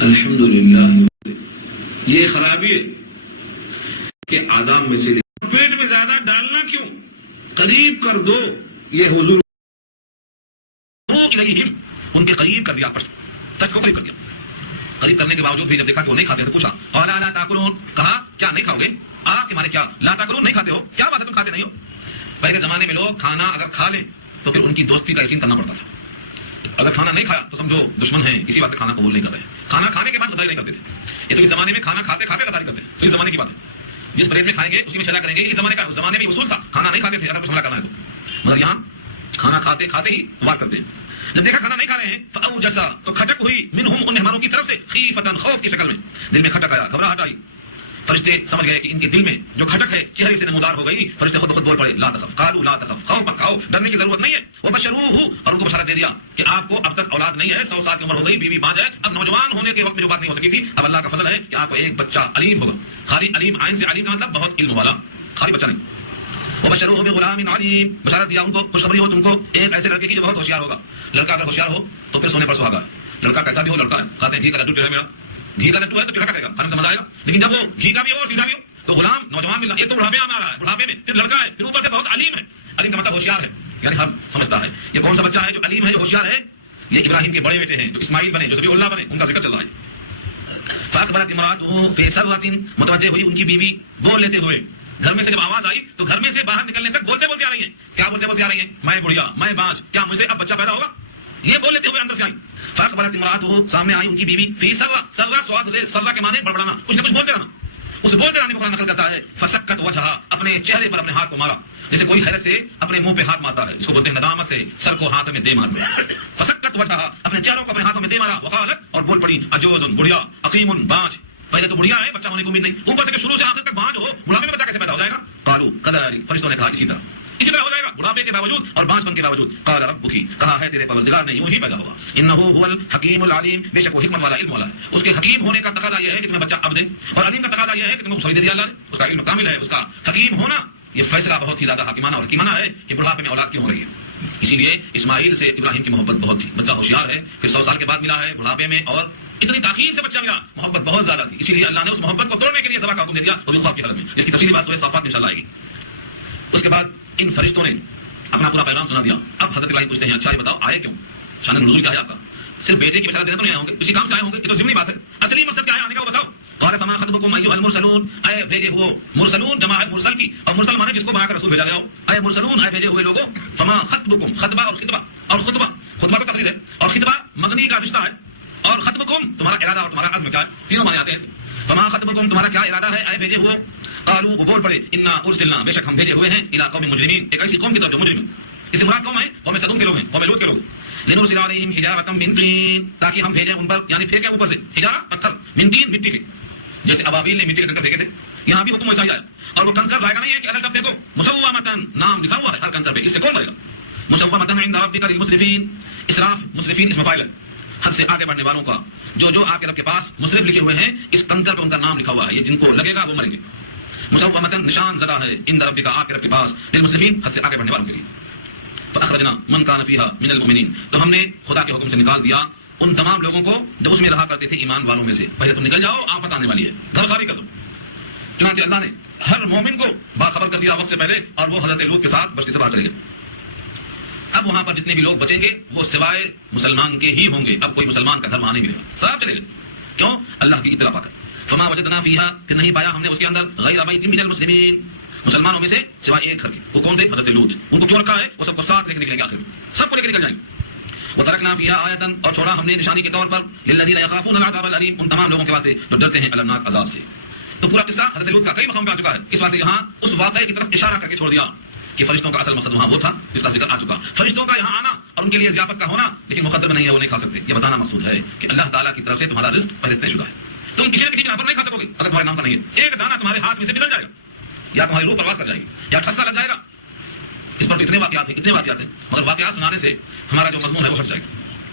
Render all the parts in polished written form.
الحمدللہ یہ خرابی ہے کہ آداب میں سے پیٹ میں زیادہ ڈالنا کیوں، قریب کر دو. یہ حضور ان کے قریب کر دیا، تچ کو قریب کر دیا. قریب کرنے کے باوجود بھی جب دیکھا کہ وہ نہیں کھاتے تو پوچھا قال لا تاکلون، کہا کیا نہیں کھاؤ گے؟ کے معنی کیا، لا تاکلون نہیں کھاتے ہو، کیا بات ہے تم کھاتے نہیں ہو؟ پہلے زمانے میں لوگ کھانا اگر کھا لیں تو پھر ان کی دوستی کا یقین کرنا پڑتا تھا. اگر کھانا نہیں کھایا تو سمجھو دشمن ہیں، اسی واسطے کھانا قبول نہیں کر رہے. کھانا کھانے کے بعد غداری نہیں کرتے تھے. یہ تو اس زمانے میں کھانا کھاتے کھاتے غداری کرتے ہیں. تو اس زمانے کی بات ہے، جس پلیٹ میں کھائیں گے اسی میں شیدا کریں گے. اس زمانے میں اصول تھا، کھانا نہیں کھاتے تھے اگر کچھ حملہ کرنا ہے تو. مگر یہاں کھانا کھاتے کھاتے ہی وار کرتے ہیں. جب دیکھا کھانا نہیں کھا رہے ہیں فاوجس، تو کھٹک ہوئی منہم، ان مہمانوں کی طرف سے خیفتن، خوف کی شکل میں. دل میں کھٹک آیا، گھبراہٹ آئی. فرشتے سمجھ گئے کہ ان کے دل میں جو کھٹک ہے چہرے سے نمودار ہو گئی. فرشتے خود بخود بول پڑے لا تخف، قالوا لا تخف، خوف مت کھاؤ، ڈرنے کی ضرورت نہیں ہے. وبشروہ، اور ان کو بشارت دے دیا کہ آپ کو اب تک اولاد نہیں ہے، 100 سال کی عمر ہو گئی، بیوی باز ہے، اب نوجوان ہونے کے وقت میں جو بات نہیں ہو سکی تھی اب اللہ کا فضل ہے کہ آپ کو ایک بچہ علیم ہوگا. خالی علیم، عین سے علیم کا مطلب بہت علم والا، خالی بچہ نہیں. وبشروہ بغلام علیم، بشارت دیا ان کو، خوشخبری ہو تم کو ایک ایسے لڑکے کی جو بہت ہوشیار ہوگا. لڑکا اگر ہوشیار ہو تو پھر سونے پر سہاگا. لڑکا کیسا بھی ہو، لڑکا ہے، کہتے ہیں گھی کا لڈو ٹیڑھا میرا، گھی کا لڈو ہے تو ٹیڑھا کرے گا، کھانے میں مزہ آئے گا. لیکن جب وہ گھی کا بھی ہو اور سیدھا بھی ہو تو غلام نوجوان مل رہا ہے. ایک تو بڑھاپے میں آ رہا ہے، بڑھاپے میں پھر لڑکا ہے، پھر اوپر سے بہت علیم ہے. علیم کا مطلب ہوشیار ہے، یعنی ہر سمجھتا ہے. یہ کون سا بچہ ہے جو علیم ہے، جو ہوشیار ہے؟ یہ ابراہیم کے بڑے بیٹے ہیں جو اسماعیل بنے، جو ذبیح اللہ بنے، ان کا ذکر چل رہا ہے. فاخبرت امراته في سرة، متوجہ ہوئی ان کی بیوی بول لیتے ہوئے. گھر میں سے جب آواز آئی تو گھر میں سے باہر نکلنے تک بولتے بولتے آ رہی ہیں. کیا بولتے آ رہی ہیں؟ میں بڑھیا، میں باز، کیا مجھ سے اب بچہ پیدا ہوگا؟ یہ بول لیتے ہوئے اندر سے آئی. فاخبرت امراته، سامنے آئی ان کی بیوی. فی سرہ، سرہ سواد دے، سرہ کے معنی بڑبڑانا، کچھ نہ کچھ بولتے رہنا. اس بولتے رہنے کو قرآن نقل کرتا ہے فسکت وجہا، اپنے چہرے پر اپنے ہاتھ کو مارا. جیسے کوئی حیرت سے اپنے منہ پہ ہاتھ مارتا ہے، اس کو بولتے ہیں ندامت سے سر کو ہاتھ میں دے مارنا. فسکت وجہا، اپنے چہروں کو اپنے ہاتھوں میں دے مارا. وقالت، اور بول پڑی عجوز، بڑھیا، عقیم، باج. پہلے تو بڑھیا ہے، بچہ ہونے کی امید نہیں، اوپر سے کہ شروع سے آخر تک باج ہو، بڑھاپے میں بچہ کیسے پیدا ہو جائے گا؟ قالوا كذلك، فرشتوں نے کہا اسی طرح ہو جائے گا، بڑھاپے کے باوجود اور بانجھ پن کے باوجود. قال ربک، کہا ہے تیرے پروردگار نے یوں ہی پیدا ہوگا. انه هو الحکیم العلیم، بے شک وہ حکمت والا، علم والا ہے. اس کے حکیم ہونے کا تقاضا یہ ہے کہ تمہیں بچہ اب دے، اور علیم کا تقاضا یہ ہے کہ تمہیں صحیح دے دیا اللہ نے. اس کا علم کامل ہے، اس کا حکیم ہونا یہ فیصلہ بہت ہی زیادہ حکیمانہ اور حکیمانہ ہے کہ بڑھاپے میں اولاد کیوں ہو رہی ہے. اسی لیے اسماعیل سے ابراہیم کی محبت بہت تھی. بچہ ہوشیار ہے، پھر 100 سال کے بعد ملا ہے بڑھاپے میں، اور اتنی تاخیر سے بچہ ملا، محبت بہت زیادہ تھی. اسی لیے اللہ نے اس محبت کو توڑنے کے لیے ذبح کا حکم دے دیا، وہ بھی خواب کی حالت میں، جس کی تفصیلی بات سورہ صافات میں انشاءاللہ آئے گی. اس کے بعد ان فرشتوں نے اپنا پورا پیغام سنا دیا. اب حضرت ابراہیم پوچھتے ہیں اچھا یہ بتاؤ آئے کیوں؟ شان نزول کیا ہے آپ کا؟ صرف بیٹے کی بشارت دینے تو نہیں آئے ہوں گے، اسی کام سے آئے ہوں گے، یہ تو ضمنی بات ہے. اصلی مقصد کیا ہے آنے کا وہ بتاؤ. قال فما خطبكم ايها المرسلون، اے بھیجے ہوئے مرسلون جمع ہے مرسل کی، اور مرسل مانے جس کو بنا کر رسول بھیجا گیا ہو. اے مرسلون، اے بھیجے ہوئے لوگوں. فما خطبكم، خطبہ اور خطبہ، اور خطبہ کو تقریر ہے، اور خطبہ مغنی کا رشتہ ہے، اور خطبكم تمہارا ارادہ اور تمہارا عزم کیا ہے، تینوں معنی آتے ہیں. فما خطبكم، تمہارا کیا ارادہ ہے اے بھیجے ہوئے. قالوا، وہ بول پڑے انا ارسلنا، بے شک ہم بھیجے ہوئے ہیں الى قوم مجرمین، ایک ایسی قوم کی طرف جو مجرم ہے. اس سے مراد قوم ہے قوم صدوم کے لوگ ہیں، قوم لوط کے لوگ. لنرسل علیہم حجارۃ من طین، تاکہ ہم بھیجیں ان پر، یعنی پھینکیں اوپر سے حجارہ، پتھر، من طین، مٹی کے، جیسے ابابیل نے مٹی کے کنکر پھینکے تھے. یہاں بھی حکم ویسا ہی آیا. اور وہ کنکر لائق نہیں ہے کہ الگ الگ پھینکو، مسومۃ، نام لکھا ہوا ہے ہر کنکر پہ، اس سے کون مرے گا. مسومۃ عند ربک للمسرفین، اسراف مسرفین اسم فاعل ہے، حد سے آگے بڑھنے والوں کا. جو آپ کے رب کے پاس مسرف لکھے ہوئے ہیں، اس کنکر پہ ان کا نام لکھا ہوا ہے، یہ جن کو لگے گا وہ مریں گے. مسومۃ، نشان زدہ ہے، عند ربک، آپ کے رب کے پاس، للمسرفین، حد سے آگے بڑھنے والوں کے لیے. فاخرجنا من كان فيها من المؤمنين، تو ہم نے خدا کے حکم سے نکال دیا ان تمام لوگوں کو جو اس میں رہا کرتے تھے ایمان والوں میں سے. پہلے تم نکل جاؤ، آفت آنے والی ہے، گھر خالی کر دو. چنانچہ اللہ نے ہر مومن کو باخبر کر دیا وقت سے پہلے، اور وہ حضرت لوط کے ساتھ بستی سے باہر چلے گئے. اب وہاں پر جتنے بھی لوگ بچیں گے وہ سوائے مسلمان کے ہی ہوں گے. اب کوئی مسلمان کا گھر وہاں نہیں ملے گا، سب چلے گئے. کیوں؟ اللہ کی اطلاع پا کر. فما وجدنا فيها، پھر نہیں پایا ہم نے اس کے اندر غیر بیت من المسلمین، مسلمانوں میں سے سوائے ایک گھر کے. وہ کون تھے؟ حضرت لوط. ان کو کیوں رکھا ہے؟ وہ سب کو ساتھ لے کے نکلیں گے، آخر میں سب کو لے کے نکل جائیں گے. وترکنا فيها آیۃ، اور چھوڑا ہم نے نشانی کے طور پر للذین یخافون العذاب الالیم، ان تمام لوگوں کے واسطے جو ڈرتے ہیں المناک عذاب سے. تو پورا قصہ حضرت لوط کا کئی مقام پہ آ چکا ہے، اس واسطے یہاں اس واقعے کی طرف اشارہ کر کے چھوڑ دیا کہ فرشتوں کا اصل مقصد وہاں وہ تھا جس کا ذکر آ چکا. فرشتوں کا یہاں آنا اور ان کے لیے ضیافت کا ہونا، لیکن مقدر میں نہیں ہے، وہ نہیں کھا سکتے. یہ بتانا مقصود ہے کہ اللہ تعالیٰ کی طرف سے تمہارا رزق پہلے طے شدہ ہے. تم کسی نہ کسی بنا پر نہیں کھا سکو گے اگر تمہارے نام کا نہیں ہے. ایک دانہ تمہارے ہاتھ میں سے نکل جائے گا، یا تمہاری روح پرواز کر جائے گی، یا ٹھسا لگ جائے گا. اس پر اتنے واقعات ہیں، مگر واقعات سنانے سے ہمارا جو مضمون ہے وہ ہٹ جائے گا.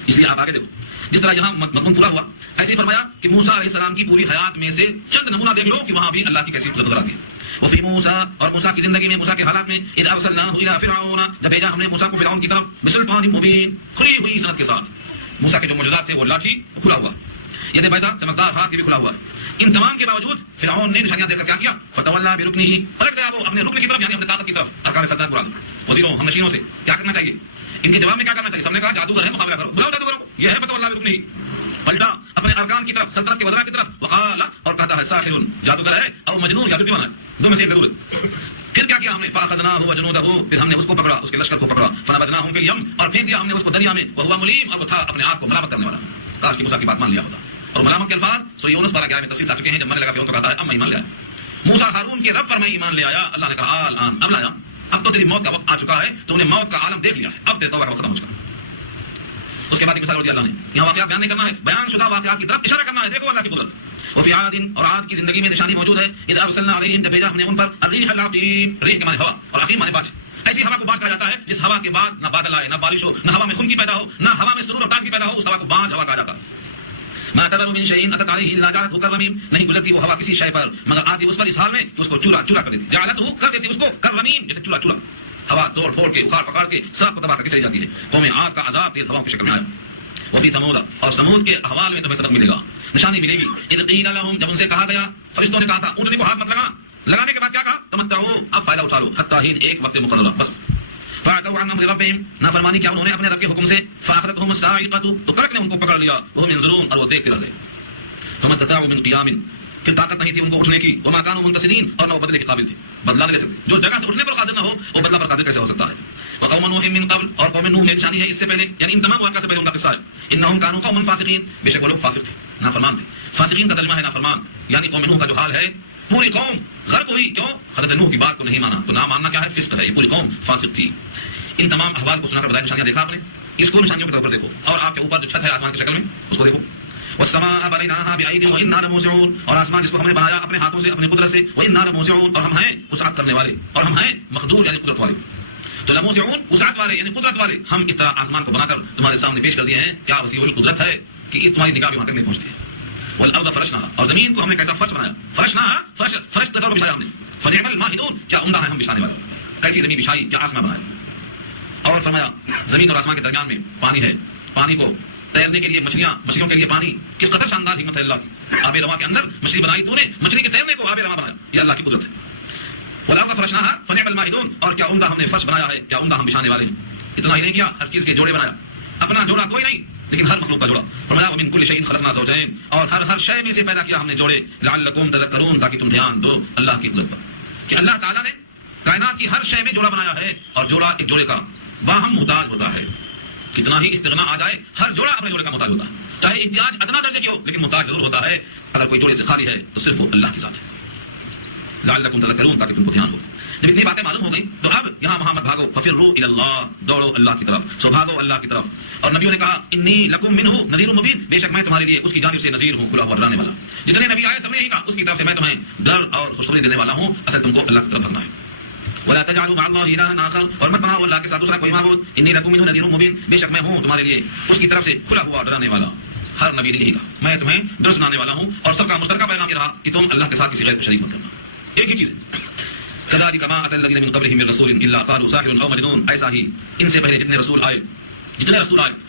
اس لیے آپ آگے دیکھو. جس طرح یہاں مضمون پورا ہوا ایسے ہی فرمایا کہ موسیٰ علیہ السلام کی پوری حیات میں سے چند نمونہ دیکھ لو کہ وہاں بھی اللہ کی کیسی قدرت نظر آتی ہے. وفی موسیٰ اور موسیٰ کی زندگی میں موسیٰ کے حالات میں اذ ارسلناہ الی فرعون جب بھیجا ہم نے موسیٰ کو فرعون کی طرف بسلطان مبین کھلی ہوئی سند کے ساتھ. موسیٰ کے جو معجزات تھے وہ لاٹھی کھلا ہوا, یہ بیسا چمکدار ہاتھ بھی کھلا ہوا. ان تمام کے باوجود فرعون نے نشانیاں دے کر کیا کیا فتولا برکنہ پلٹ گیا وہ اپنے رکن کی طرف یعنی اپنے طاقت کی طرف. ارکان سلطنت مراد وزیروں ہم نشینوں سے کیا کرنا چاہیے, ان کے جواب میں کیا کرنا چاہیے؟ سب نے کہا جادوگر ہے مقابلہ کرو, بلاؤ جادوگروں کو. یہ ہے فتولا برکنہ, پلٹا اپنے ارکان کی طرف سلطنت کے وزراء کی طرف وقال اور کہتا ہے ساحر جادوگر ہے او مجنون یا دیوانہ ہے, دو میں سے ایک ضرور ہے. پھر کیا کیا ہم نے فاخذناہ وجنودہ پھر ہم نے اس کو پکڑا اس کے لشکر کو پکڑا فنبذناہم فی الیم اور پھینک دیا ہم نے اس کو دریا میں وہو ملیم اور وہ تھا اپنے آپ کو ملامت کرنے والا. کاش کہ موسیٰ کی بات مان لیا ہوتا. اور ملامت کے الفاظ سورہ یونس 12 میں تفصیل آ چکے ہیں. جب مرنے لگا فرعون تو کہتا ہے اب میں ایمان لے آیا. موسیٰ ہارون کے رب پر میں ایمان لے آیا. اللہ نے کہا الان اب لایا, اب تو تیری موت کا وقت آ چکا ہے, تو نے موت کا عالم دیکھ لیا ہے, اب تیرے توبہ کا وقت ختم ہو چکا. اس کے بعد ایک مثال دی اللہ نے, یہاں واقعات بیان نہیں کرنا ہے, بیان شدہ واقعات کی طرف اشارہ کرنا ہے. دیکھو اللہ کی قدرت. وفی عاد اور عاد کی زندگی میں نشانی موجود ہے. اذ ارسلنا علیہم جب بھیجا ہم نے ان پر الریح العقیم, ریح کے معنی ہوا اور عقیم معنی بارش. ایسی ہوا کو بانجھ کہا جاتا ہے جس ہوا کے بعد نہ بادل آئے, نہ بارش ہو, نہ ہوا میں خنکی پیدا ہو, نہ ہوا میں سرور اور تازگی پیدا ہو, اس ہوا کو بانجھ ہوا کہا جاتا ہے. ما تذر من شيء اتت عليه الا جعلته كالرميم, نہیں گزرتی وہ ہوا کسی شے پر مگر آتی اس پر اس حال میں کہ اس کو چورا چورا کر دیتی. جعلته کر دیتی اس کو كالرميم, جیسے چورا چورا. ہوا توڑ پھوڑ کے اکھاڑ پکاڑ کے سب کو تباہ کر کے چلی جاتی ہے. قوم عاد کا عذاب تیز ہواؤں کی شکل میں آیا. وفی ثمود اور ثمود کے احوال میں تمہیں سبق ملے گا, نشانی ملے گی. اذ قیل لهم جب ان سے کہا گیا, فرشتوں نے کہا تھا اونٹنی کو ہاتھ مت لگا, لگانے کے بعد کیا کہا تمتعوا اب فائدہ اٹھا لو حتی حین ایک وقت مقررہ بس. فاعتوا عن امر ربهم نافرمانی کیا انہوں نے اپنے رب کے حکم سے, فاخذتهم الصاعقۃ تو کرک نے ان کو پکڑ لیا, وهم ينظرون اور وہ دیکھتے رہ گئے. فما استطاعوا من قیام پھر طاقت نہیں تھی ان کو اٹھنے کی, وما كانوا منتصرین اور نہ وہ بدلے کے قابل تھے, بدلا نہیں لے سکتے. جو جگہ سے اٹھنے پر قادر نہ ہو وہ بدلا پر قادر کیسے ہو سکتا ہے. وقوم نوح من قبل اور قوم نوح میں نشانی ہے اس سے پہلے, یعنی ان تمام واقعات سے پہلے ان کا قصہ ہے. انهم كانوا قوما فاسقین, بے شک وہ لوگ فاسق تھے, نافرمان تھے. فاسقین کا ترجمہ ہے نافرمان, یعنی قوم نوح کا جو حال ہے پوری قوم غرق ہوئی. کیوں؟ حضرت نوح کی بات کو نہیں مانا. تو نہ ماننا کیا ہے؟ فسق ہے. یہ پوری قوم فاسق تھی. ان تمام احوال کو سنا کر بتائی نشانیاں دیکھا آپ نے, اس کو نشانیوں کی طرف دیکھو. اور آپ کے اوپر جو چھت ہے آسمان کی شکل میں اس کو دیکھو. والسماء بنيناها بأيد وإنا لموسعون, اور آسمان جس کو ہم نے بنایا اپنے ہاتھوں سے اپنی قدرت سے, وإنا لموسعون اور ہم ہیں وسعت کرنے والے, اور ہم ہیں مقدور یعنی قدرت والے. تو لموسعون وسعت والے یعنی قدرت والے. ہم اس طرح آسمان کو بنا کر تمہارے سامنے پیش کر دیے ہیں, کیا وسیع القدرت ہے کہ تمہاری نگاہ بھی وہاں تک نہیں پہنچتی ہے. والارض فرشناها اور زمین کو ہم نے کیسا فرش بنایا, فرشناها فرش تک بچھایا ہم نے. فنعم الماهدون کیا عمدہ ہے ہم بچھانے والے, کیسی زمین بچھائی, کیا آسمان بنایا. اور فرمایا زمین اور آسمان کے درمیان میں پانی ہے, پانی کو تیرنے کے لیے مچھلیوں کے لیے پانی, کس قدر شاندار حکمت ہے اللہ کی. آب رواں کے اندر مچھلی بنائی تو نے, مچھلی کے تیرنے کو آب رواں بنایا, یہ اللہ کی قدرت ہے. والارض فرشناها فنعم الماهدون اور کیا عمدہ ہم نے فرش بنایا ہے, کیا عمدہ ہم بچھانے والے ہیں. اتنا ہی نہیں کیا, ہر چیز کے جوڑے بنایا, اپنا جوڑا کوئی نہیں لیکن ہر مخلوق کا جوڑا. فرمایا ومن كل شيء خلقنا زوجين اور ہر شے میں سے پیدا کیا ہم نے جوڑے, لعلكم تذكرون تاکہ تم دھیان دو اللہ کی قدرت پر, کہ اللہ تعالیٰ نے کائنات کی ہر شے میں جوڑا بنایا ہے, اور جوڑا ایک جوڑے کا باہم محتاج ہوتا ہے. کتنا ہی استغنا آ جائے ہر جوڑا اپنے جوڑے کا محتاج ہوتا ہے, چاہے احتیاج ادنا درجے کی ہو لیکن محتاج ضرور ہوتا ہے. اگر کوئی جوڑے سے خالی ہے تو صرف وہ اللہ کے ساتھ ہے. لعلکم تذکرون تاکہ تم کو دھیان ہو. جب اتنی باتیں معلوم ہو گئی تو اب یہاں وہاں مت بھاگو, ففروا الی اللہ, دوڑو اللہ کی طرف, سو بھاگو اللہ کی طرف. اور نبیوں نے کہا انی لکم منہ نذیر مبین, بے شک میں تمہارے لیے اس کی جانب سے نذیر ہوں, کھلا ہوا ڈرانے والا. جتنے نبی آئے سب نے یہی کہا اس کی طرف سے میں تمہیں ڈر اور خوشخبری دینے والا ہوں, اصل تم کو اللہ کی طرف بھاگنا ہے. ولا تجعلوا مع الله الها اخر اور مت بناؤ اللہ کے ساتھ دوسرا کوئی معبود. انی لکم منہ نذیر مبین, بے شک میں ہوں تمہارے لیے اس کی طرف سے کھلا ہوا ڈرانے والا. ہر نبی نے یہی کہا میں تمہیں ڈر سنانے والا ہوں, اور سب کا مشترکہ پیغام یہ رہا کہ تم اللہ کے ساتھ کسی غیر کو شریک مت کرنا. ایک ہی چیز ہے. كذلك ما اتى الذين من قبلهم من رسول الا قالوا ساحر او مجنون, ایسا ہی ان سے پہلے جتنے رسول آئے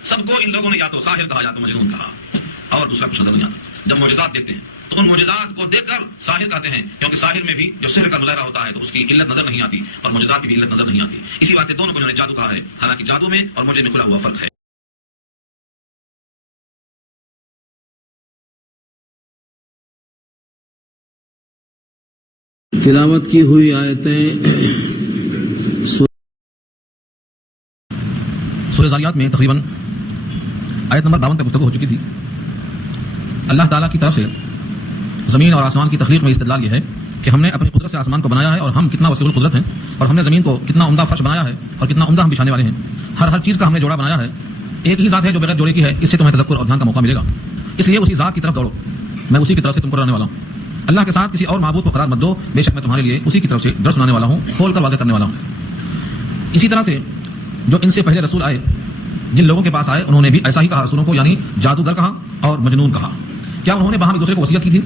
سب کو ان لوگوں نے یا تو ساحر کہا یا تو مجنون کہا, اور دوسرا کچھ نظر نہیں آتا. جب معجزات دیکھتے ہیں تو ان معجزات کو دیکھ کر ساحر کہتے ہیں, کیونکہ ساحر میں بھی جو سحر کا مظاہرہ ہوتا ہے تو اس کی علت نظر نہیں آتی, اور معجزات کی بھی علت نظر نہیں آتی. اسی واسطے دونوں کو انہوں نے جادو کہا ہے, حالانکہ جادو میں اور معجزے میں کھلا ہوا فرق ہے. تلاوت کی ہوئی آیتیں سورہ ذاریات میں تقریباً آیت نمبر 52 تک گفتگو ہو چکی تھی. اللہ تعالیٰ کی طرف سے زمین اور آسمان کی تخلیق میں استدلال یہ ہے کہ ہم نے اپنی قدرت سے آسمان کو بنایا ہے, اور ہم کتنا وسیع القدرت ہیں, اور ہم نے زمین کو کتنا عمدہ فرش بنایا ہے, اور کتنا عمدہ ہم بچھانے والے ہیں. ہر چیز کا ہم نے جوڑا بنایا ہے. ایک ہی ذات ہے جو بغیر جوڑے کی ہے, اس سے تمہیں تذکر اور دھیان کا موقع ملے گا. اس لیے اسی ذات کی طرف دوڑو, میں اسی کی طرف سے تم کو ڈرانے والا ہوں. اللہ کے ساتھ کسی اور معبود کو قرار مت دو, بے شک میں تمہارے لیے اسی کی طرف سے ڈر سنانے والا ہوں, کھول کر واضح کرنے والا ہوں. اسی طرح سے جو ان سے پہلے رسول آئے جن لوگوں کے پاس آئے انہوں نے بھی ایسا ہی کہا رسولوں کو، یعنی جادوگر کہا اور مجنون کہا. کیا انہوں نے وہاں بھی دوسرے کو وصیت کی تھی؟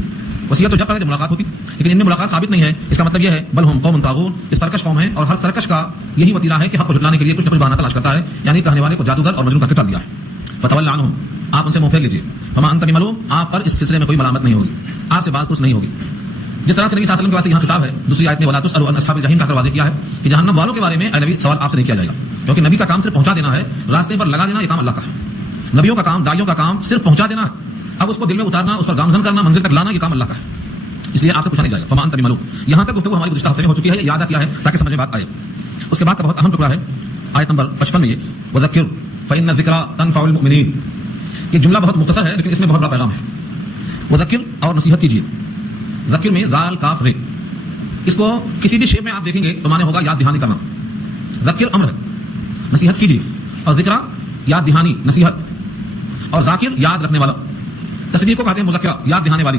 وصیت تو جب جب ملاقات ہوتی، لیکن ان میں ملاقات ثابت نہیں ہے. اس کا مطلب یہ ہے بل ہم قوم طاغون، یہ سرکش قوم ہے، اور ہر سرکش کا یہی وتیرہ ہے کہ حق کو جھٹلانے کے لیے کچھ نہ کچھ بہانہ تلاش کرتا ہے، یعنی کہنے والے کو جادوگر اور مجنون کر کے ٹال دیا ہے. فتول عنہم، آپ ان سے منہ پھیر لیجیے. فما انت بملوم، آپ پر اس سلسلے میں کوئی ملامت نہیں ہوگی، آپ سے باز پرس نہیں ہوگی. جس طرح سے نبی صلی اللہ علیہ وسلم کے واسطے یہاں خطاب ہے دوسری آیت میں ولا تسألوا عن اصحاب الجحیم کا واضح کیا ہے کہ جہنم والوں کے بارے میں اے نبی سوال آپ سے نہیں کیا جائے گا، کیونکہ نبی کا کام صرف پہنچا دینا ہے، راستے پر لگا دینا یہ کام اللہ کا ہے. نبیوں کا کام، داعیوں کا کام صرف پہنچا دینا ہے، اب اس کو دل میں اتارنا، اس پر گامزن کرنا، منزل تک لانا یہ کام اللہ کا ہے. اس لیے آپ سے پوچھا نہیں جائے گا. فما انت بملوم، یہاں تک گفتگو ہماری گزشتہ ہفتے میں ہو چکی ہے، یاد کیا ہے تاکہ سمجھ میں بات آئے. اس کے بعد کا بہت اہم ٹکڑا ہے آیت نمبر 55 میں، یہ وذکر فإن الذکریٰ تنفع المؤمنین. یہ جملہ بہت مختصر ہے لیکن اس میں بہت بڑا پیغام ہے. وذکر اور نصیحت کیجیے. ذکر میں ذال کاف رے، اس کو کسی بھی شیپ میں آپ دیکھیں گے تو معنی ہوگا یاد دہانی کرنا. ذکر امر ہے، نصیحت کیجیے، اور ذکرہ یاد دہانی، نصیحت، اور ذاکر یاد رکھنے والا. تصدیق کو کہتے ہیں مذکرہ، یاد دہانے والی.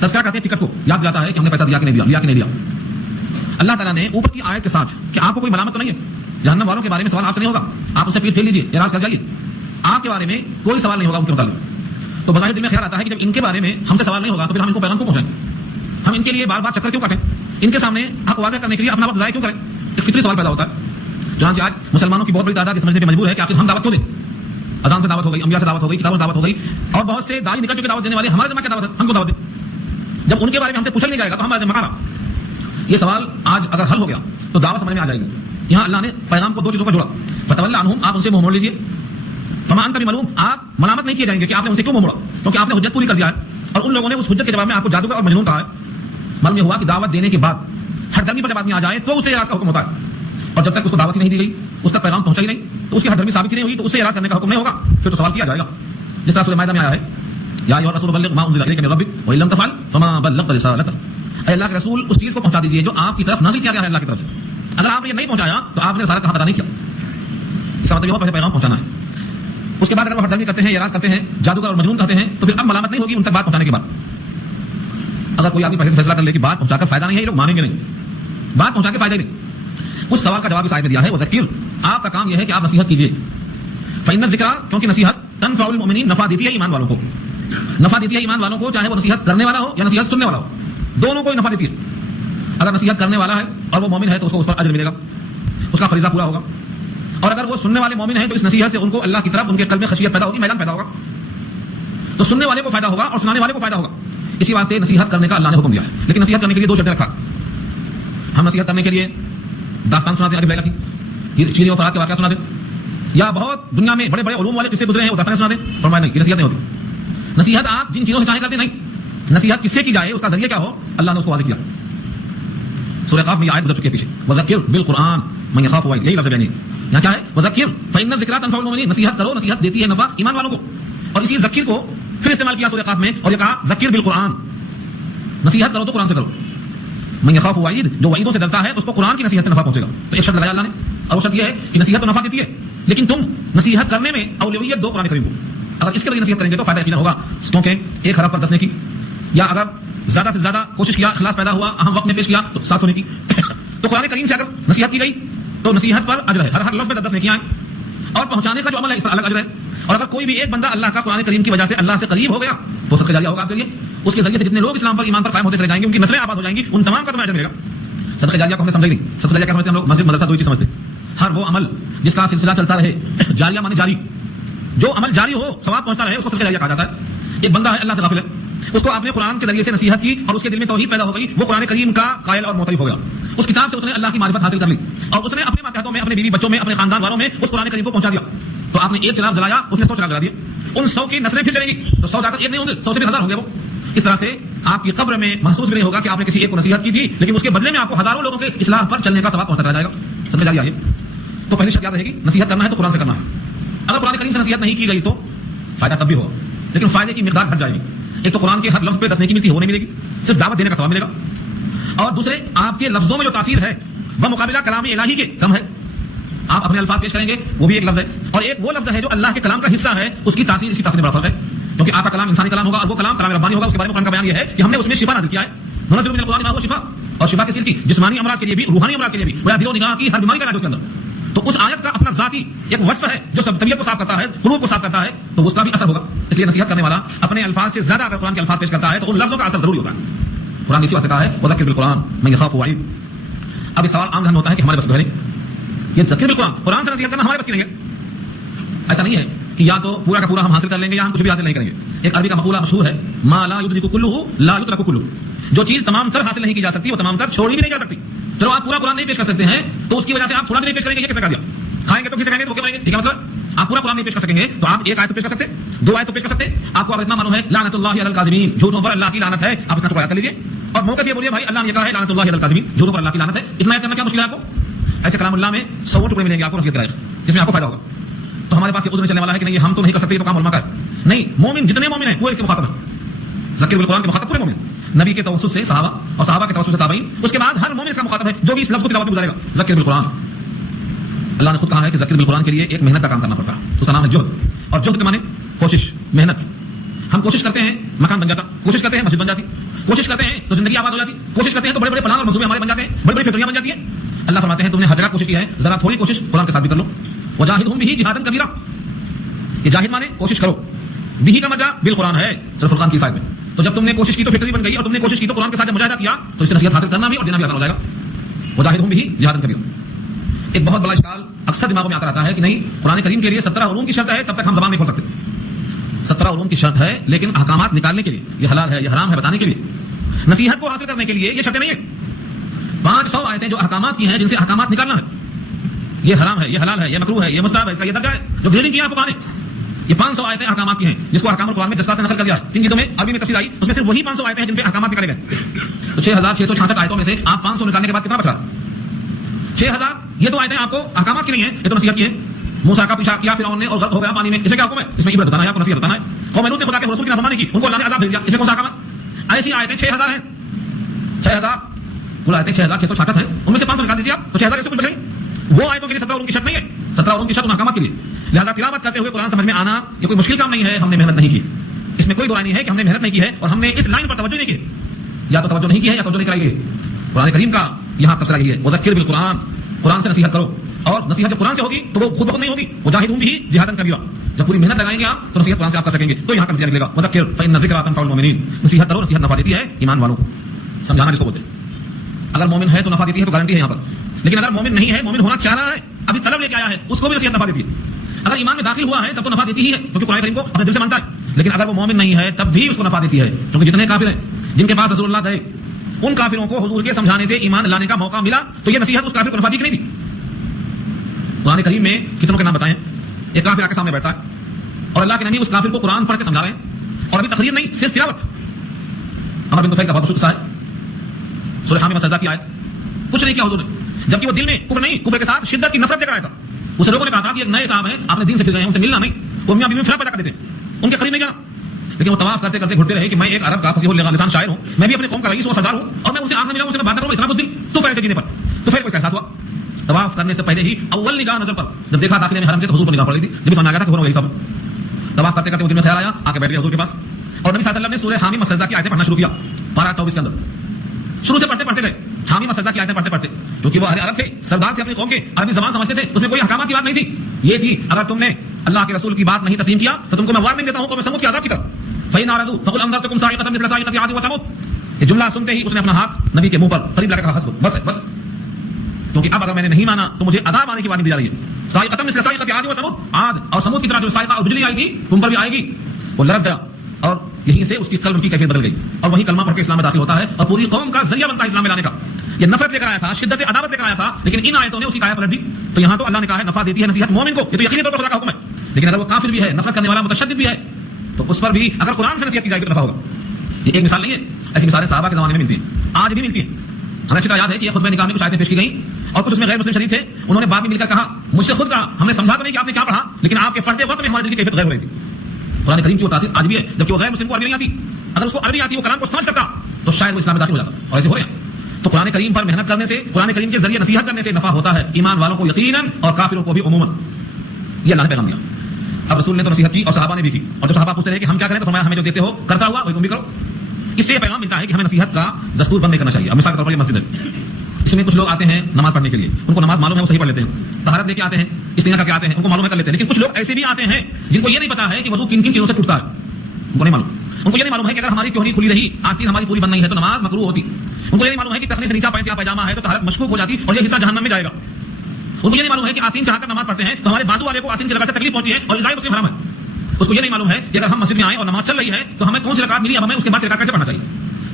تذکرہ کہتے ہیں ٹکٹ کو، یاد جاتا ہے کہ ہم نے پیسہ دیا کہ نہیں دیا، لیا کہ نہیں دیا. اللہ تعالیٰ نے اوپر کی آیت کے ساتھ کہ آپ کو کوئی ملامت تو نہیں ہے، جہنم والوں کے بارے میں سوال آپ سے نہیں ہوگا، آپ ان سے پیٹ پھیر لیجیے، اعراض کر جائیے، آپ کے بارے میں کوئی سوال نہیں ہوگا ان کے متعلق. تو بظاہر دل میں خیال آتا ہے کہ جب ان کے بارے میں ہم سے سوال نہیں ہوگا تو پھر ہم ان کو پیغام کو پہنچائیں گے، ہم ان کے لیے بار بار چکر کیوں کاٹیں، ان کے سامنے حق واضح کرنے کے لیے اپنا وقت ضائع کیوں کریں. ایک فطری سوال پیدا ہوتا ہے. چنانچہ آج مسلمانوں کی بہت بڑی تعداد سمجھنے پہ مجبور ہے کہ آخر ہم دعوت کیوں دیں. اذان سے دعوت ہو گئی، انبیاء سے دعوت ہو گئی، کتابوں سے دعوت ہو گئی، اور بہت سے داعی نکل چکے دعوت دینے والے، ہمارے ذمہ کیا دعوت ہے، ہم کو دعوت دیں. جب ان کے بارے میں ہم سے پوچھا نہیں جائے گا تو ہمارا ذمہ کہاں. یہ سوال آج اگر حل ہو گیا تو دعوت سمجھ میں آ جائے گی. یہاں اللہ نے پیغام کو دو چیزوں کا جوڑا. فتول عنہم، آپ ان سے منہ موڑ لیجیے. فما انت بملوم، آپ ملامت نہیں کیے جائیں گے کہ آپ نے ان سے کیوں منہ موڑا، کیونکہ آپ نے حجت پوری کر دیا ہے، اور ان لوگوں نے اس حجت کے جواب میں آپ کو جادوگر اور مجنون کہا ہے. معلوم یہ ہوا کہ دعوت دینے کے بعد ہر دھرمی پر جب آدمی آ جائے تو اسے اعراض کا حکم ہوتا ہے، اور جب تک اس کو دعوت ہی نہیں دی گئی، اس تک پیغام پہنچا ہی نہیں، تو اس کی ہر دھرمی ثابت ہی نہیں ہوئی، تو اسے اعراض کرنے کا حکم نہیں ہوگا، پھر تو سوال کیا جائے گا. جس طرح سورہ مائدہ میں آیا ہے یا ایھا الرسول بلغ ما انزل الیک من ربک وان لم تفعل فما بلغت رسالتہ. اے اللہ کے رسول اس چیز کو پہنچا دیجیے جو آپ کی طرف نازل کیا گیا ہے اللہ کی طرف سے. اگر آپ نے یہ نہیں پہنچایا تو آپ نے رسالت کا پتہ نہیں کیا. اس کا مطلب یہ ہو پہلے پیغام پہنچانا ہے. اس کے بعد اگر وہ ہر دھرمی کرتے ہیں، اعراض کرتے ہیں، جادوگر اور مجنون کہتے ہیں، تو پھر اب ملامت نہیں ہوگی ان تک بات پہنچانے کے بعد. اگر کوئی آدمی پہلے سے فیصلہ کر لے کہ بات پہنچا کر فائدہ نہیں ہے، یہ لوگ مانیں گے نہیں، بات پہنچا کے فائدہ نہیں. اس سوال کا جواب اس آیت میں دیا ہے. وذکر، آپ کا کام یہ ہے کہ آپ نصیحت کیجیے. فإن الذکریٰ، کیونکہ نصیحت تنفع المؤمنین، نفع دیتی ہے ایمان والوں کو. نفع دیتی ہے ایمان والوں کو، چاہے وہ نصیحت کرنے والا ہو یا نصیحت سننے والا ہو، دونوں کو نفع دیتی ہے. اگر نصیحت کرنے والا ہے اور وہ مومن ہے تو اس کو اس پر اجر ملے گا، اس کا فریضہ پورا ہوگا. اور اگر وہ سننے والے مومن ہیں تو اس نصیحت سے ان کو اللہ کی طرف ان کے قلب میں خشیت پیدا ہوگی، میلان پیدا ہوگا. تو سننے والے کو فائدہ ہوگا اور سنانے والے کو فائدہ ہوگا. اسی واسطے نصیحت کرنے کا اللہ نے حکم دیا ہے. لیکن نصیحت کرنے کے لیے دو شرطیں رکھا. ہم نصیحت کرنے کے لیے داستان سناتے ہیں عربی لیلا کی، شیریں و فرات کے واقعہ سنا دیں، یا بہت دنیا میں بڑے بڑے علوم والے قصے گزرے ہیں وہ داستانیں سنا دیں. فرمایا نہیں، یہ نصیحت نہیں ہوتی. نصیحت آپ جن چیزوں سے چاہیں کرتے نہیں. نصیحت کس سے کی جائے، اس کا ذریعہ کیا ہو، اللہ نے اس کو واضح کیا. سورہ قاف میں یہ آیت گزر چکی ہے پیچھے. وذکر بالقرآن من یخاف وعید، یہی لفظ بیان ہے. یہاں کیا ہے، وذکر فإن الذکریٰ تنفع المؤمنین، نصیحت کرو، نصیحت دیتی ہے نفع ایمان والوں کو. اور اسی ذکر کو پھر استعمال کیا سورہ قاف میں، اور یہ کہا ذکر بالقرآن، نصیحت کرو تو قرآن سے کرو. من یخاف وعید، جو وعیدوں سے ڈرتا ہے اس کو قرآن کی نصیحت سے نفع پہنچے گا. تو ایک شرط لگایا اللہ نے، اور وہ شرط یہ ہے کہ نصیحت تو نفع دیتی ہے، لیکن تم نصیحت کرنے میں اولویت دو قرآن کریم کو. اگر اس کے لیے نصیحت کریں گے تو فائدہ یقیناً ہوگا، کیونکہ ایک حرف پر 10 کی، یا اگر زیادہ سے زیادہ کوشش کیا، اخلاص پیدا ہوا، اہم وقت میں پیش کیا تو 700 کی. تو قرآن کریم سے اگر نصیحت کی گئی تو نصیحت پر اجر ہے، ہر لفظ میں 10 نیکیاں ہیں، اور پہنچانے کا جو عمل ہے اس پر الگ اجر ہے. اور اگر کوئی بھی ایک بندہ اللہ کا قرآن کریم کی وجہ سے اللہ سے قریب ہو گیا تو صدقہ جاریہ ہوگا آپ کے لیے. اس کے ذریعے سے جتنے لوگ اسلام پر ایمان پر قائم ہوتے چلے جائیں گے، ان کی نسلیں آباد ہو جائیں گی، ان تمام کا تمہیں اجر ملے گا. صدقہ جاریہ کو ہم نے سمجھا نہیں. صدقہ جاریہ کیا سمجھتے ہیں ہم لوگ؟ مسجد مدرسہ دو ہی چیز سمجھتے ہیں. ہر وہ عمل جس کا سلسلہ چلتا رہے، جاریہ مانے جاری، جو عمل جاری ہو، ثواب پہنچتا رہے، اس کو صدقہ جاریہ کہا جاتا ہے. ایک بندہ ہے اللہ سے غافل ہے، اس کو آپ نے قرآن کے ذریعے سے نصیحت کی اور اس کے دل میں توحید پیدا ہو گئی، وہ قرآن کریم کا قائل اور معترف ہو گیا. اس کتاب سے اس نے اللہ کی معرفت حاصل کر لی اور اس نے اپنے ماتحتوں میں، اپنے بیوی بچوں میں، اپنے خاندان والوں میں اس قرآن کریم کو پہنچا دیا. تو آپ نے ایک چراغ جلایا، اس نے 100 چراغ جلا دیے. ان 100 کی نسلیں پھر چلیں گی تو 100 جا کر ایک نہیں ہوں گے، 100 سے بھی 1000 ہوں گے. وہ اس طرح سے آپ کی قبر میں محسوس بھی نہیں ہوگا کہ آپ نے کسی ایک کو نصیحت کی تھی، لیکن اس کے بدلے میں آپ کو ہزاروں لوگوں کے اصلاح پر چلنے کا ثواب پہنچتا جائے گا. صدقہ جاریہ ہے. تو پہلی شرط یاد رہے گی، نصیحت کرنا ہے تو قرآن سے کرنا ہے. اگر قرآن کریم سے نصیحت نہیں کی گئی تو فائدہ تب بھی ہوگا، لیکن فائدے کی مقدار گھٹ جائے گی. ایک تو قرآن کے ہر لفظ پہ 10 نیکی ملتی ہے، وہ نہیں ملے گی، صرف دعوت دینے کا ثواب ملے گا. اور دوسرے، آپ کے لفظوں میں جو تاثیر ہے وہ مقابلہ کلام الہی کے کم ہے. آپ اپنے الفاظ پیش کریں گے وہ بھی ایک لفظ ہے، اور ایک وہ لفظ ہے جو اللہ کے کلام کا حصہ ہے، اس کی تاثیر اس کی تاثیر میں بڑا فرق ہے. کیونکہ آپ کا کلام انسانی کلام ہوگا اور وہ کلام ربانی ہوگا. اس کے بارے میں قرآن کا بیان یہ ہے کہ ہم نے اس میں شفا نازل کیا ہے. منزل من القرآن ما هو شفاء، اور شفا کس چیز کی؟ جسمانی امراض کے لیے بھی، روحانی امراض کے لیے بھی، وہ دل و نگاہ کی ہر بیماری کا علاج اس کے اندر. تو اس آیت کا اپنا ذاتی ایک وصف ہے جو سب طبیعت کو صاف کرتا ہے، قلوب کو صاف کرتا ہے، تو اس کا بھی اثر ہوگا. اس لیے نصیحت کرنے والا اپنے الفاظ سے زیادہ اگر قرآن کے الفاظ پیش کرتا ہے تو ان لفظوں کا اثر ضروری ہوتا ہے. قرآن اسی واسطے کہا ہے وذکر بالقرآن من یخاف وعید. اب یہ سوال عام ذہن ہوتا ہے کہ ہمارے بس کی ہے نہیں، یہ ذکر بالقرآن، قرآن سے نصیحت کرنا ہمارے بس کی نہیں ہے. ایسا نہیں ہے کہ یا تو پورا کا پورا ہم حاصل کر لیں گے یا ہم کچھ بھی حاصل نہیں کریں گے. ایک عربی کا مقولہ مشہور ہے ما لا یدرک کلہ لا یترک کلہ. جو چیز تمام تر حاصل نہیں کی جا سکتی وہ تمام تر چھوڑی بھی نہیں جا سکتی. چلو آپ پورا قرآن نہیں پیش کر سکتے ہیں تو اس کی وجہ سے آپ تھوڑا بھی نہیں پیش کریں گے، یہ کس نے کہا دیا؟ کھائیں گے تو کسے کہیں گے تو وہ کیا کریں گے؟ یہ مطلب آپ پورا قرآن نہیں پیش کر سکیں گے تو آپ ایک آیت تو پیش کر سکتے، 2 آیت تو پیش کر سکتے. آپ کو اب اتنا معلوم ہے لعنت اللہ علی الکاذبین، جھوٹوں پر اللہ کی لعنت ہے، آپ اس کا ٹکڑا کر لیجیے اور موقع سے یہ بولیے بھائی اللہ نے کہا ہے لعنت اللہ علی الکاذبین، جھوٹوں پر اللہ کی لعنت ہے. اتنا کرنا کیا مشکل ہے آپ کو؟ ایسے کلام اللہ میں 100 ٹکڑے ملیں گے آپ کو نصیحت کرائے جس میں آپ کو فائدہ ہوگا. تو ہمارے پاس یہ عذر چلنے والا ہے کہ نہیں ہم تو نہیں کر سکتے، تو کام علماء کا ہے. نہیں، مومن جتنے مومن ہیں وہ اس کے مخاطب ہیں. ذکر بالقرآن کے مخاطب پورے مومن، نبی کے توسط سے صحابہ اور صحابہ کے توسط سے تابعین، اس کے بعد ہر مومن اس کا مخاطب ہے جو بھی اس لفظ کو تلاوت میں گزارے گا. ذکر بالقرآن، اللہ نے خود کہا ہے کہ ذکر بالقرآن کے لیے ایک محنت کا کام کرنا پڑتا ہے، اس کا نام ہے جہد. اور جہد کے معنی کوشش، محنت. ہم کوشش کرتے ہیں مکان بن جاتا، کوشش کرتے ہیں مسجد بن جاتی، کوشش کرتے ہیں تو زندگی آباد ہو جاتی، کوشش کرتے ہیں تو بڑے بڑے پلان اور منصوبے ہمارے بن جاتے ہیں، بڑی بڑی فیکٹریاں بن جاتی ہیں. اللہ فرماتے ہیں تم نے ہر جگہ کوشش کی ہے، ذرا تھوڑی کوشش قرآن کے ساتھ بھی کر لو. وجاہدہم بہ جہادا کبیرا. یہ جاہد مانے کوشش کرو، بھی کا مرجع بالقرآن ہے سورۃ فرقان کی آیت میں. تو جب تم نے کوشش کی تو فیکٹری بن گئی، اور تم نے کوشش کی تو قرآن کے ساتھ جب مجاہدہ کیا تو اس سے نصیحت حاصل کرنا بھی اور دینا بھی آسان ہو جائے گا. وجاہدہم بہ جہادا کبیرا. ایک بہت بڑا اشکال اکثر دماغوں میں آتا رہتا ہے کہ نہیں قرآن کریم کے لیے 17 علوم کی شرط ہے، تب تک ہم زبان نہیں کھول سکتے. 17 علوم کی شرط ہے لیکن احکامات نکالنے کے لیے، یہ حلال ہے یہ حرام ہے بتانے کے لیے، نصیحت کو حاصل کرنے کے لیے یہ شرطیں نہیں ہیں. 500 آیتیں جو احکامات کی ہیں جن سے احکامات نکالنا ہے، یہ حرام ہے یہ حلال ہے یہ مکروہ ہے یہ مستحب ہے، اس کا یہ درجہ ہے جو گریڈنگ کیا ہے فقہاء نے. یہ 500 آیتیں احکامات کی ہیں جس کو احکام القرآن میں جسات نے نقل کر دیا ہے. 3 جلدوں میں عربی میں تفسیر آئی، اس میں صرف وہی 500 آیتیں ہیں جن پہ احکامات نکالے گئے. تو 6666 آیتوں میں سے آپ 500 نکالنے کے بعد کتنا بچ رہا؟ 6000. یہ 2 آیتیں آپ کو احکامات کی نہیں ہیں، یہ تو نصیحت کی ہیں. موسیٰ کا پیچھا کیا فرعون نے اور غرق ہو گیا پانی میں، اسے کیا حکم ہے؟ اس میں عبرت بتانا ہے، آپ کو نصیحت بتانا ہے. قوم لوط نے خدا کے رسول کی نافرمانی کی، ان کو اللہ نے عذاب بھیج دیا، اس میں کون سا حکم ہے؟ ایسی آیتیں 6000 ہیں. 6000 کل آیتیں 6666 ہیں، ان میں سے 500 نکال دیجیے آپ تو 6000 سے کچھ بچ گئی. وہ آیتوں کے لیے 17 علوم کی شرط نہیں ہے، 17 علوم کی شرط ان احکامات کے لیے. لہذا تلاوت کرتے ہوئے قرآن سمجھ میں آنا یہ کوئی مشکل کام نہیں ہے، ہم نے محنت نہیں کی. اس میں کوئی دو رائے نہیں ہے کہ ہم نے محنت نہیں کی ہے اور ہم نے اس لائن پر توجہ نہیں کی، یا تو توجہ نہیں کی ہے یا توجہ نہیں کرائی گئی. قرآن کریم کا یہاں تفسیر یہ ہے وذکر بالقرآن، قرآن سے نصیحت کرو. اور نصیحت جب قرآن سے ہوگی تو وہ خود بخود نہیں ہوگی. وجاہدہم بہ جہادا کبیرا، جب پوری محنت لگائیں گے آپ تو نصیحت قرآن سے آپ کر سکیں گے. تو یہاں کا نتیجہ نکلے گا وذکر فإن الذکرى تنفع المؤمنین. نصیحت کرو، نصیحت نفع دیتی ہے ایمان والوں کو، سمجھانا جس کو بولتے ہیں. اگر مومن ہے تو نفع دیتی ہے، تو گارنٹی ہے یہاں پر. لیکن اگر مومن نہیں ہے، مومن ہونا چاہ رہا ہے، ابھی طلب لے کے آیا ہے، اس کو بھی نصیحت نفع دیتی ہے. اگر ایمان میں داخل ہوا ہے تب تو نفع دیتی ہی ہے کیونکہ قرآن کریم کو اپنے دل سے مانتا ہے. لیکن اگر وہ مومن نہیں ہے تب بھی اس کو نفع دیتی ہے کیونکہ جتنے کافر ہیں جن کے پاس رسول اللہ گئے ان کافروں کو حضور کے سمجھانے سے ایمان لانے کا موقع ملا تو یہ نصیحت اس کافر کو نفع دی کہ نہیں دی. قرآن کریم میں کتنوں کے نام بتائیں. ایک کافر آ کے سامنے بیٹھتا ہے اور اللہ کے نبی اس کافر کو قرآن پڑھ کے سمجھا رہے ہیں اور ابھی تقریر نہیں صرف تلاوت. عمر بن طفیل کا بہت مشہور قصہ ہے، سورہ حامی سجدہ کی آیت. کچھ نہیں کیا حضور نے، جبکہ وہ دل میں کفر نہیں، کفر کے ساتھ شدت کی نفرت لے کر آیا تھا. اسے لوگوں نے کہا تھا کہ ایک نئے صاحب ہیں، آپ نے دین سے پھر گئے ہیں، ان سے ملنا نہیں، وہ میاں بیوی میں فرق پیدا کر دیتے ہیں، ان کے قریب نہیں جانا. لیکن وہ طواف کرتے کرتے گھٹتے رہے کہ میں ایک عرب کا فصیح اللسان شاعر ہوں، میں بھی اپنے قوم کا رئیس ہوں، سردار ہوں، اور میں ان سے آنکھ نہ ملاؤں، ان سے میں بات کروں، اتنا بزدل تو پہلے سے جینے پر. تو پھر کوئی احساس ہوا طواف کرنے سے پہلے ہی اول نگاہ نظر پر جب دیکھا داخلے میں حرم کے تو حضور پر نگاہ پڑ گئی تھی. جب سامنے آ گیا تھا کہ یہی سب طواف کرتے کرتے وہ دل میں خیال آیا، آ کے بیٹھ گیا حضور کے پاس اور نبی صلی اللہ علیہ وسلم نے سورہ حامی سجدہ کی آیتیں پڑھنا شروع کیا. پارہ 24 کے اندر شروع سے پڑھتے گئے حامی سجدہ کی آیتیں پڑھتے کیونکہ وہ اہل عرب تھے، سردار تھے اپنی قوم کے، عربی زبان سمجھتے تھے، اس میں کوئی احکامات کی بات نہیں تھی. یہ تھی اگر تم نے اللہ کے رسول کی بات نہیں تسلیم کیا تو تم کو میں وارننگ دیتا ہوں قوم سمود کے عذاب کی طرف. فإن أعرضوا فقل أنذرتكم صاعقة مثل صاعقة عاد وثمود. یہ جملہ سنتے ہی اس نے اپنا ہاتھ نبی کے منہ پر قریب لا کر کہا بس ہے بس، کیونکہ اب اگر میں نے نہیں مانا تو مجھے عذاب آنے کی وارننگ دی جا رہی ہے. صاعقة مثل صاعقة عاد وثمود، عاد اور سمود کی طرح جو صاعقہ اور بجلی آئی تھی تم پر بھی آئے گی. وہ لرز گیا اور یہیں سے اس کی قلب کی کیفیت بدل گئی اور وہی کلمہ پڑھ کے اسلام میں داخل ہوتا ہے اور پوری قوم کا ذریعہ بنتا ہے اسلام میں لانے کا. یہ نفرت لے کر آیا تھا، شدت عداوت لے کر آیا تھا، لیکن ان آیتوں نے اس کی کایا پلٹ دی. تو یہاں تو اللہ نے کہا ہے نفع دیتی ہے نصیحت مومن کو، یہ تو یقینی طور پر خدا کا حکم ہے. لیکن اگر وہ کافر بھی ہے، نفرت کرنے والا متشدد بھی ہے، تو اس پر بھی اگر قرآن سے نصیحت کی جائے گی تو نفع ہوگا. یہ ایک مثال نہیں ہے، ایسی مثالیں صحابہ کے زمانے میں ملتی ہیں، آج بھی ملتی ہیں. ہمیں اچھی طرح یاد ہے کہ یہ خطبہ نکاح میں کچھ آیتیں پیش کی گئیں اور کچھ اس میں غیر مسلم شریف تھے، انہوں نے بعد میں مل کر کہا مجھ سے خود کہا ہم نے سمجھا تو نہیں کہ آپ نے کیا پڑھا، لیکن آپ کے پڑھتے وقت میں ہمارے دل کی کیفیت غیر ہو رہی تھی. قرآن کریم کی وہ تاثیر آج بھی ہے، جبکہ وہ غیر مسلم کو عربی نہیں آتی. اگر اس کو عربی آتی وہ کلام کو سمجھ سکتا تو شاید وہ اسلام میں داخل ہو جاتا، اور ایسے ہو رہے ہیں. تو قرآن کریم پر محنت کرنے سے، قرآن کریم کے ذریعے نصیحت کرنے سے نفع ہوتا ہے ایمان والوں کو یقیناً اور کافروں کو بھی عموماً. یہ اللہ نے پیغام دیا. اب رسول نے تو نصیحت کی اور صحابہ نے بھی کی، اور جب صحابہ پوچھتے رہے کہ ہم کیا کریں تو فرمایا ہمیں جو دیتے ہو کرتا ہوا وہی تم بھی کرو. اس سے یہ پیغام ملتا ہے کہ ہمیں نصیحت کا دستور بند نہیں کرنا چاہیے. اب مثال کے طور پر یہ مسجد ہے، اس اس میں کچھ لوگ آتے ہیں نماز پڑھنے کے لیے، ان کو نماز معلوم ہے، وہ صحیح پڑھ لیتے ہیں، طہارت لے کے آتے ہیں، استنجا کر کے آتے ہیں، ان کو معلوم ہے کر لیتے ہیں. لیکن کچھ لوگ ایسے بھی آتے ہیں جن کو یہ نہیں پتا ہے کہ وضو کن کن چیزوں سے ٹوٹتا ہے، ان کو نہیں معلوم. ان کو یہ نہیں معلوم ہے کہ اگر ہماری کوہنی کھلی رہی، آستین ہماری پوری بند نہیں ہے تو نماز مکروہ ہوتی. ان کو یہ نہیں معلوم ہے کہ ٹخنے سے نیچا پینٹ یا پائجامہ ہے تو طہارت مشکوک ہو جاتی اور یہ حصہ جہنم میں جائے گا. ان کو یہ نہیں معلوم ہے کہ آستین چڑھا کر نماز پڑھتے ہیں تو ہمارے بازو والے کو آستین کی جگہ سے تکلیف ہوتی ہے اور ازائی مسلم حرام ہے. اس کو یہ نہیں معلوم ہے کہ اگر ہم مسجد میں آئے اور نماز چل رہی ہے تو ہمیں کون سی رکعت ملی، اب ہمیں اس کے بعد رکعت کیسے پڑھنا چاہیے.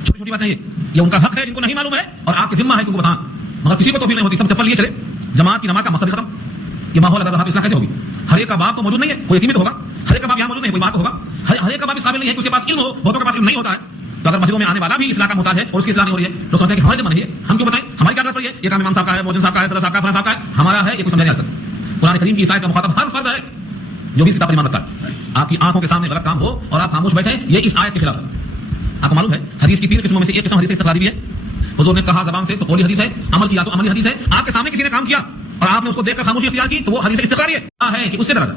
چھوٹی چھوٹی باتیں یہ ان کا حق ہے جن کو نہیں معلوم ہے اور آپ کی ذمہ ہے کہ ان کو بتائیں. مگر کسی کو توفیق نہیں ہوتی، سب چپل لیے چلے. جماعت کی نماز کا مقصد ختم. یہ ماحول اگر رہا تو اصلاح کیسے ہوگی؟ ہر ایک کا باپ تو موجود نہیں ہے، کوئی یتیم تو ہوگا. ہر ایک کا باپ یہاں موجود نہیں، کوئی باپ ہوگا. ہر ایک کا باپ اس قابل نہیں ہے کہ اس کے پاس علم ہو، بہتوں کے پاس علم نہیں ہوتا ہے. تو اگر مسجدوں میں آنے والا بھی اصلاح کا محتاج ہے اور اس کی اصلاح نہیں ہو رہی ہے، لوگ سمجھتے ہیں کہ ہمارے ذمہ نہیں ہے، ہم کیوں بتائیں، ہماری کیا غلط پڑی ہے؟ یہ کام امام صاحب کا ہے، مؤذن صاحب کا ہے، صدر صاحب کا، فلاں صاحب کا ہے، ہمارا ہے، یہ کچھ سمجھ نہیں آ سکتا. قرآن کریم کی عیسائی کا مخاطب ہر فرد ہے جو بھی اس کتاب پر ایمان رکھتا ہے. آپ کی آنکھوں کے سامنے غلط کام ہو اور آپ خاموش بیٹھے، یہ اس آیت کے خلاف ہے. آپ کو معلوم ہے حدیث کی 3 قسموں میں سے ایک قسم حدیث استقراضی بھی ہے. حضور نے کہا زبان سے تو قولی حدیث ہے، عمل کیا تو عملی حدیث ہے. آپ کے سامنے کسی نے کام کیا اور آپ نے اس کو دیکھ کر خاموشی اختیار کی تو وہ حدیث استقراری ہے کہ اس سے درجہ.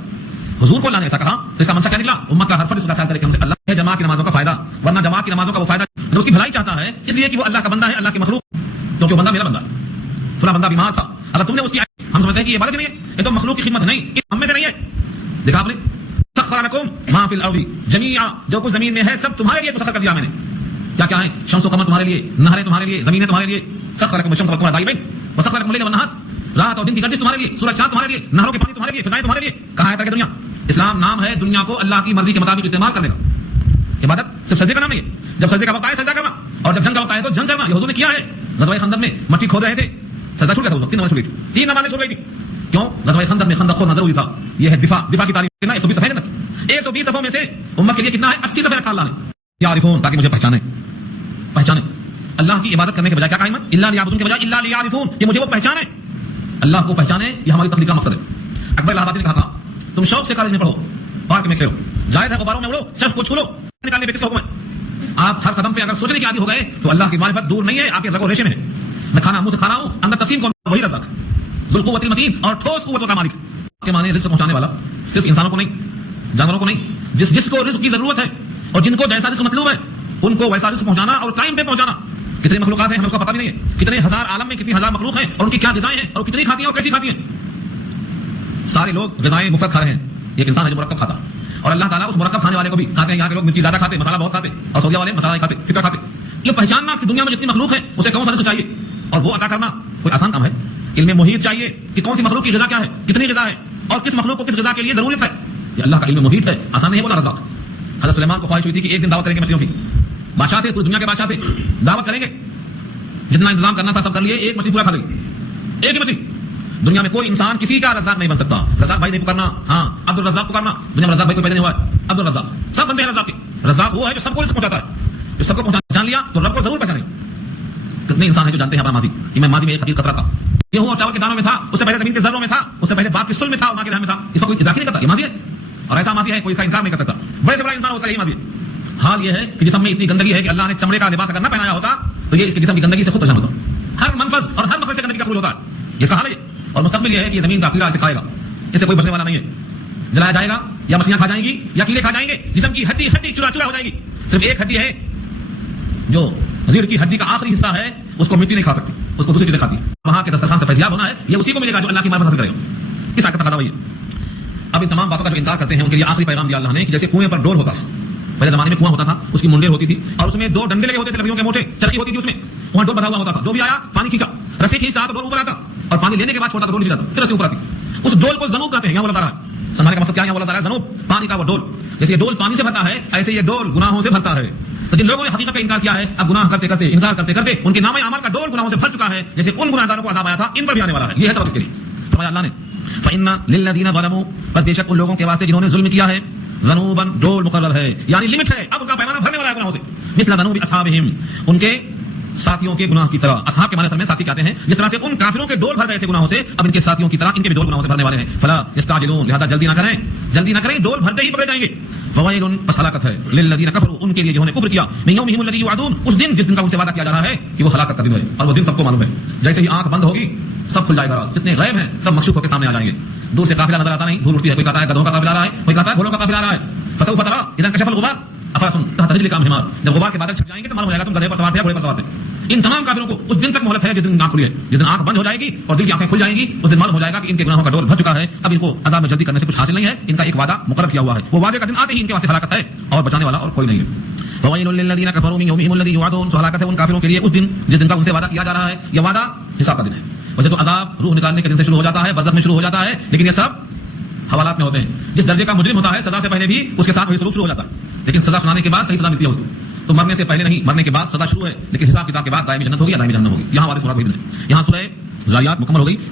حضور کو اللہ نے ایسا کہا تو اس کا منشا کیا نکلا؟ امت کا ہر فرد اس کا خیال کرے کہ ہم سے اللہ ہے جماعت کی نمازوں کا فائدہ، ورنہ جماعت کی نمازوں کا وہ فائدہ جو اس کی بھلائی چاہتا ہے، اس لیے کہ وہ اللہ کا بندہ ہے، اللہ کی مخلوق، کیونکہ وہ بندہ میرا بندہ ہے. فلاں بندہ بیمار تھا، اگر تم نے اس کی، ہم سمجھتے ہیں کہ یہ عبادت نہیں ہے، یہ تو مخلوق کی خدمت نہیں، یہ ہم میں سے نہیں ہے. دیکھا آپ نے، سخر لکم ما فی الارض جمیعا، جو کچھ زمین میں ہے سب تمہارے لیے مسخر کر دیا میں نے. کیا کیا ہے؟ شمس و قمر تمہارے لیے، نہریں تمہارے لیے، زمینیں تمہارے لیے. سخر لکم الشمس والقمر دائبین وسخر لکم اللیل والنہار، رات اور دن کی گردش تمہارے لیے، سورج چاند تمہارے لیے، نہروں کے پانی تمہارے لیے، فضائیں تمہارے لیے. کہاں ہے ترک دنیا؟ اسلام نام ہے دنیا کو اللہ کی مرضی کے مطابق استعمال کرنے کا. عبادت صرف سجدے کا نام نہیں ہے، جب سجدے کا وقت آئے سجدہ کرنا اور جب جنگ کا وقت آئے تو جنگ کرنا. یہ حضور نے کیا ہے. غزوہ خندق میں مٹی کھود رہے تھے، سجدہ چھوٹ گیا تھا، اس وقت 3 نمازیں چھوٹ گئی تھی، 3 نمازیں چھوٹ گئی تھی. کیوں؟ غزوہ خندق میں خندق کھودنا ضروری تھا. یہ ہے دفاع کی تعریف ہے نا. 120 صفحے میں 120 صفحوں میں سے امت کے لیے کتنا ہے؟ 80 صفحے رکھا اللہ نے. یعرفون، تاکہ مجھے پہچانے. اللہ کی عبادت کرنے کے بجائے کیا کہا؟ الا لیعبدون کے بجائے الا لیعرفون، کہ مجھے وہ پہچانے، اللہ کو پہچانے. یہ ہماری تخلیق کا مقصد ہے. اکبر الہ آبادی نے کہا تھا تم شوق سے کالج میں پڑھو، پارک میں کھیلو، جائز ہے غباروں میں اڑو، چرخ کو چھولو، نکالنے پہ کس کا حکم ہے؟ آپ ہر قدم پہ اگر سوچنے کے عادی ہو گئے تو اللہ کی معرفت دور نہیں ہے، آپ کے رگ و ریشے میں ہے. میں کھانا منہ سے کھا رہا ہوں، اندر تقسیم کون؟ وہی رزاق، ذو القوۃ المتین، اور ٹھوس قوتوں کا مالک. کے معنی رزق پہنچانے والا صرف انسانوں کو نہیں، جانوروں کو نہیں. جس کو رزق کی ضرورت ہے اور جن کو جیسا رزق مطلوب ہے ان کو ویسا رزق پہنچانا اور ٹائم پہ پہنچانا. کتنے مخلوقات ہیں ہمیں اس کا پتہ بھی نہیں ہے. کتنے ہزار عالم میں کتنی ہزار مخلوق ہیں اور ان کی کیا غذائیں ہیں اور کتنی کھاتی ہیں اور کیسی کھاتی ہیں. سارے لوگ غذائیں مفرد کھا رہے ہیں. ایک انسان ہے جو مرکب کھاتا، اور اللہ تعالیٰ اس مرکب کھانے والے کو بھی کھاتے ہیں. یہاں کے لوگ مرچی زیادہ کھاتے، مسالہ بہت کھاتے، اور سعودیہ والے مسالہ کھاتے، فکر کھاتے. یہ پہچاننا کہ دنیا میں جتنی مخلوق ہے اسے کون سا رزق چاہیے اور وہ عطا کرنا کوئی آسان کام ہے. علم محیط چاہیے کہ کون سی مخلوق کی غذا کیا ہے، کتنی غذا ہے اور کس مخلوق کو کس غذا کے لیے ضرورت ہے. یہ اللہ کا علم محیط ہے، آسان نہیں ہے. بولا رزاق. حضرت سلیمان کو خواہش ہوئی تھی کہ ایک دن دعوت کریں گے مچھلیوں کی. بادشاہ تھے، پوری دنیا کے بادشاہ تھے، دعوت کریں گے، جتنا انتظام کرنا تھا سب کر لیے، ایک مچھلی پورا کھا گئی. ایک ہی مچھلی. دنیا میں کوئی انسان کسی کا رزاق نہیں بن سکتا. رزاق بھائی نہیں پکڑنا، ہاں عبد الرزاق پکڑنا. دنیا میں رزاق بھائی کوئی پیدا نہیں ہوا ہے. عبد الرزاق سب بندے ہیں رزاق کے. رزاق وہ ہے جو سب کو رزق پہنچاتا ہے. جو سب کو پہچان لیا تو رب کو ضرور پہچانے. کتنے انسان ہیں جو جانتے ہیں اپنا ماضی کہ میں ماضی میں ایک حقیقت تھا، گیہوں اور چاول کے دانوں میں تھا، اس سے پہلے زمین کے ذروں میں تھا، اس سے پہلے باپ کی سل میں تھا اور ماں کے رحم میں تھا. اس کا کوئی ادراک نہیں کرتا. یہ ماضی ہے اور ایسا ماضی ہے کوئی اس کا انکار نہیں کر سکتا. بڑے سے بڑا انسان اس کا یہی ماضی ہے. حال یہ ہے کہ جسم میں اتنی گندگی ہے کہ اللہ نے چمڑے کا لباس اگر نہ پہنایا ہوتا تو یہ اس کے جسم کی گندگی سے خود پریشان ہوتا. ہر منفذ اور ہر مخرج سے گندگی کا خروج ہوتا ہے. اس کا حال ہے. اور مستقبل یہ ہے کہ یہ زمین کا کیڑا اسے کھائے گا، اس سے کوئی بچنے والا نہیں ہے. جلایا جائے گا یا مچھلیاں کھا جائیں گی یا کیڑے کھا جائیں گے. جسم کی ہڈی ہڈی چورا چورا ہو جائے گی. صرف ایک ہڈی ہے جو ریڑھ کی ہڈی کا آخری حصہ ہے، اس کو مٹی نہیں کھا سکتی، اس کو دوسری چیزیں کھاتی ہے. وہاں کے دسترخوان سے فیضیاب ہونا ہے، یہ اسی کو ملے گا جو اللہ کی معرفت حاصل کرے گا. اس آیت کا تقاضا وہی ہے. اب ان تمام باتوں کا جو انکار کرتے ہیں ان کے لیے آخری پیغام دیا اللہ نے کہ جیسے کنویں پر ڈول ہوتا ہے. پہلے زمانے میں کنواں ہوتا تھا، اس کی منڈیر ہوتی تھی اور اس میں 2 ڈنڈے لگے ہوتے تھے لکڑیوں کے موٹے، چرخی ہوتی تھی اس میں، وہاں ڈول بندھا ہوا ہوتا تھا. جو بھی آیا پانی کھینچا، رسی کھینچتا تو ڈول اوپر آتا اور پانی لینے کے بعد چھوڑتا تو ڈول نیچے جاتا، پھر رسی اوپر آتی. اس ڈول کو زنوب کہتے ہیں. یہاں بولا جا رہا ہے سنبھالنے کا مقصد کیا ہے؟ یہاں بولا جا رہا ہے زنوب، پانی کا وہ ڈول. جیسے یہ ڈول پانی سے بھرتا ہے ایسے یہ ڈول گناہوں سے بھرتا ہے. تو جن لوگوں نے حقیقت کا انکار کیا ہے، اب گناہ کرتے کرتے انکار کرتے کرتے ان کے نامہ اعمال کا ڈول گناہوں سے بھر چکا ہے. جیسے ان گناہگاروں کو عذاب آیا تھا ان پر بھی آنے والا ہے. یہ ہے سبق اس کے لیے. فرمایا اللہ نے فَإِنَّ لِلَّذِينَ ظَلَمُوا، بس بے شک ان لوگوں کے واسطے جنہوں نے ظلم کیا ہے، ذنوباً ڈول مقرر ہے، یعنی لمٹ ہے. اب ان کا پیمانہ بھرنے والا ہے گناہوں سے. مثل ذنوب اصحابہم، ان کے ساتھیوں کے گناہ کی طرح. اصحاب کے معنی اصل میں ساتھی کہتے ہیں. جس طرح سے ان کافروں کے ڈول بھر گئے تھے گناہوں سے، اب ان کے ساتھیوں کی طرح ان کے بھی ڈول گناہوں سے بھرنے والے ہیں. فلا یستعجلون، لہذا جلدی نہ کریں، جلدی نہ کریں، ڈول بھرتے ہی پکڑے جائیں گے. فوائل، پس ہلاکت ہے، للذین کفروا، ان کے لیے جنہوں نے کفر کیا، من یومہم الذی یوعدون، اس دن جس دن کا ان سے وعدہ کیا جا رہا ہے کہ وہ ہلاکت کا دن ہے. اور وہ دن سب کو معلوم ہے. جیسے ہی آنکھ بند ہوگی سب کھل جائے گا. راز جتنے غیب ہیں سب مکشوف ہو کے سامنے آ جائیں گے. دور سے قافلہ نظر آتا نہیں، دھول اڑتی ہے. کوئی کہتا ہے گدھوں کا قافلہ آ رہا ہے، کوئی کہتا ہے گھوڑوں کا قافلہ آ رہا ہے. فسوف تری اذا انکشف الغبار، افاسن تحت رجل کام حمار، جب غبار کے بادل چھٹ جائیں گے تو معلوم ہو جائے گا تم گدھے پر سوار تھے یا گھوڑے پر سوار تھے. ان تمام کافروں کو اس دن تک مہلت ہے جس دن آنکھ کھلی ہے. جس دن آنکھ بند ہو جائے گی اور دل کی آنکھیں کھل جائیں گی اس دن معلوم ہو جائے گا کہ ان کے گناہوں کا ڈول بھر چکا ہے. اب ان کو عذاب میں جلدی کرنے سے کچھ حاصل نہیں ہے. ان کا ایک وعدہ مقرر کیا ہوا ہے، وہ وعدے کا دن آتے ہی ان کے واسطے ہلاکت ہے اور بچانے والا اور کوئی نہیں ہے. فویل للذین کفروا من یومہم الذی یوعدون، سو ہلاکت ہے ان کافروں کے لیے اس دن جس دن کا ان سے وعدہ کیا جا رہا ہے. یہ وعدہ حساب کا دن ہے. ویسے تو عذاب روح نکالنے کے دن سے شروع ہو جاتا ہے، برزخ میں شروع ہو جاتا ہے، لیکن یہ سب حوالات میں ہوتے ہیں. جس درجے کا مجرم ہوتا ہے سزا سے پہلے بھی اس کے ساتھ وہی سلوک شروع ہو جاتا ہے، لیکن سزا سنانے کے بعد صحیح سزا ملتی ہے اس کو. تو مرنے سے پہلے نہیں، مرنے کے بعد سزا شروع ہے، لیکن حساب کتاب کے بعد دائمی جنت ہوگی یا دائمی جہنم ہوگی. یہاں ہمارے سورہ وہی دن ہے. یہاں سورہ ذاریات مکمل ہو گئی.